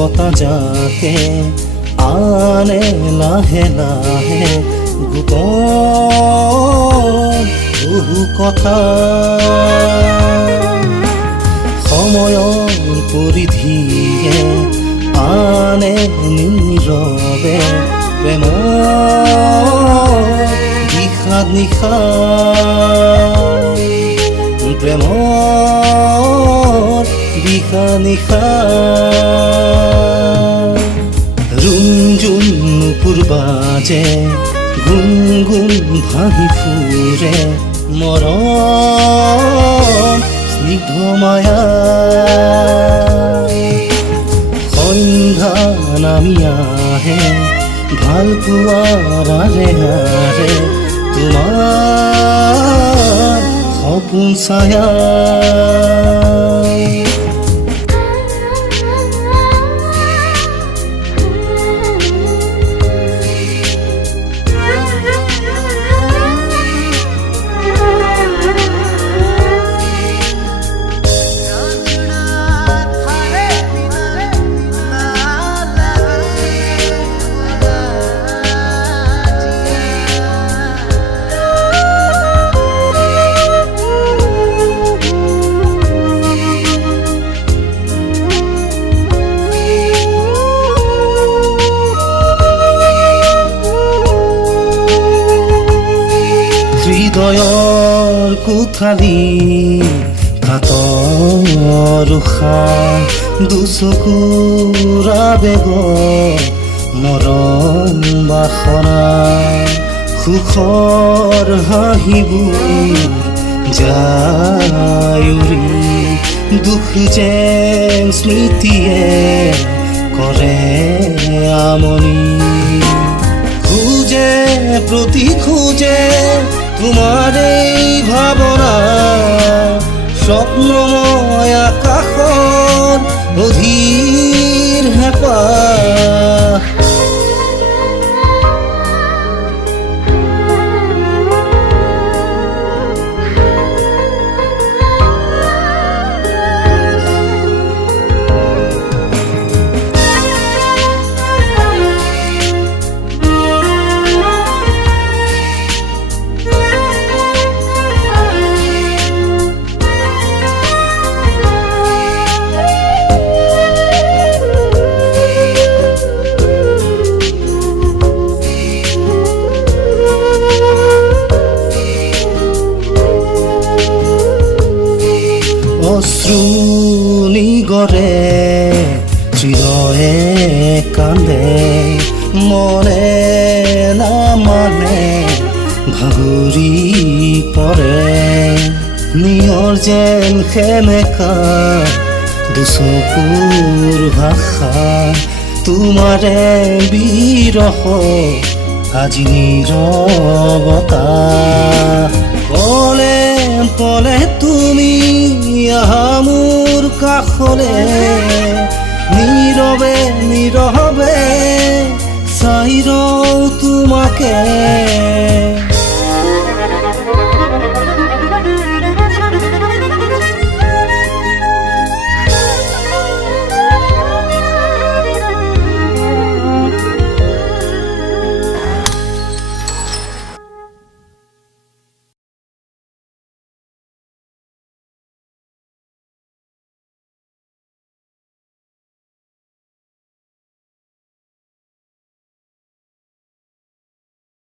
বতাহ যাকে আনে লাহে লাহে গোপন বহু কথা সময়ৰ পৰিধিয়ে আনে নীৰৱে প্ৰেমৰ বিষাদ নিশা প্ৰেমৰ বিষাদ নিশা ৰুণজুণ পূৰ্বাজে গুণগুণ ভাহি ফুৰে মৰম স্নিগ্ধ মায়া সন্ধ্যা নামি আহে ভাল পোৱাৰ আৰে আৰে তোমাৰ সপোন ছায়া হৃদয়ৰ কোঠালি কাতৰ উশাহ দুচকুৰ আবেগ মৰম বাসনা সুখৰ হাঁহিবোৰ যায় উৰি দুখ যেন স্মৃতিয়ে কৰে আমনি খুঁজে প্ৰতি খুঁজে তোমাৰ এই ভাৱনা স্বপ্নময় আকাশত অধীৰ হেঁপাহ অশ্ৰু নিগৰে হৃদয়ে কান্দে মনে নামানে ভাগৰি পৰে নিয়ৰ যেন সেমেকা দুচকুৰ ভাষা তোমাৰে বিৰহ আজি নীৰৱতা পলে পলে তুমি আহা মোৰ কাষলে নীৰৱে নীৰৱে চাই ৰওঁ তোমাকে